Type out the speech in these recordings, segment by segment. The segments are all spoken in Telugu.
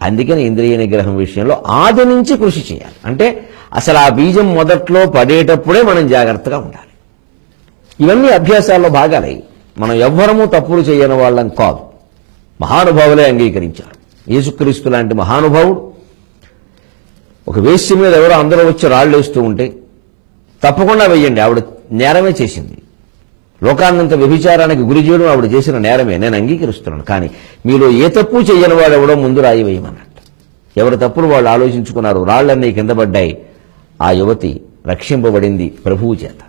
అందుకని ఇంద్రియ నిగ్రహం విషయంలో ఆది నుంచి కృషి చేయాలి. అంటే అసలు ఆ బీజం మొదట్లో పడేటప్పుడే మనం జాగ్రత్తగా ఉండాలి. ఇవన్నీ అభ్యాసాల్లో భాగాలే. మనం ఎవ్వరము తప్పులు చేయని వాళ్ళం కాదు, మహానుభావులే అంగీకరించారు. యేసుక్రీస్తు లాంటి మహానుభావుడు ఒక వేశ్య మీద ఎవరో అందరూ వచ్చి రాళ్ళు వేస్తూ ఉంటే తప్పకుండా వెయ్యండి, ఆవిడ నేరమే చేసింది, లోకాన్నంత వ్యభిచారానికి గురి చేయడం ఆవిడ చేసిన నేరమే, నేను అంగీకరిస్తున్నాను. కానీ మీలో ఏ తప్పు చేయని వాడు ఎవడో ముందు రాయి వేయమన్నట్టు. ఎవరి తప్పులు వాళ్ళు ఆలోచించుకున్నారు, రాళ్లన్నీ కింద పడ్డాయి. ఆ యువతి రక్షింపబడింది ప్రభువు చేత.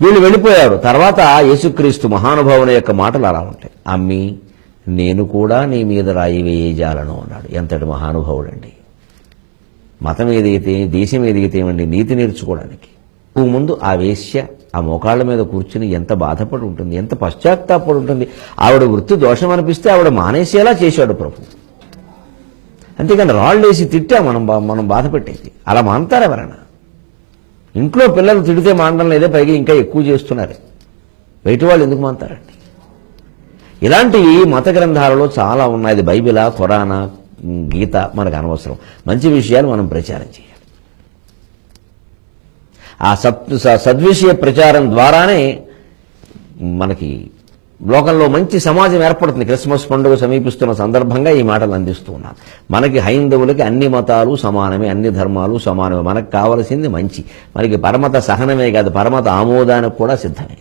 వీళ్ళు వెళ్ళిపోయారు. తర్వాత యేసుక్రీస్తు మహానుభావుని యొక్క మాటలు అలా ఉంటాయి. అమ్మి నేను కూడా నీ మీద రాయి వేయజాలను అన్నాడు. ఎంతటి మహానుభావుడండి! మతం ఏదైతే, దేశం ఏదైతే ఏమండి, నీతి నేర్చుకోవడానికి ముందు ఆ వేశ్య ఆ మోకాళ్ళ మీద కూర్చుని ఎంత బాధపడి ఉంటుంది, ఎంత పశ్చాత్తాపడి ఉంటుంది. ఆవిడ వృత్తి దోషం అనిపిస్తే ఆవిడ మానేసేలా చేశాడు ప్రభు. అంతేకాని రాళ్ళేసి తిట్టా మనం బాధ పెట్టేది. అలా మానతారు ఎవరైనా? ఇంట్లో పిల్లలు తిడితే మానడం లేదే, పైగా ఇంకా ఎక్కువ చేస్తున్నారు. బయట వాళ్ళు ఎందుకు మానతారండి? ఇలాంటివి మత గ్రంథాలలో చాలా ఉన్నాయి. అది బైబిలా, ఖురానా, గీత మనకు అనవసరం. మంచి విషయాలు మనం ప్రచారం చేయాలి. ఆ సద్విషయ ప్రచారం ద్వారానే మనకి లోకంలో మంచి సమాజం ఏర్పడుతుంది. క్రిస్మస్ పండుగ సమీపిస్తున్న సందర్భంగా ఈ మాటలు అందిస్తూ ఉన్నాను. మనకి హైందవులకి అన్ని మతాలు సమానమే, అన్ని ధర్మాలు సమానమే. మనకు కావలసింది మంచి. మనకి పరమత సహనమే కాదు, పరమత ఆమోదానికి కూడా సిద్ధమే.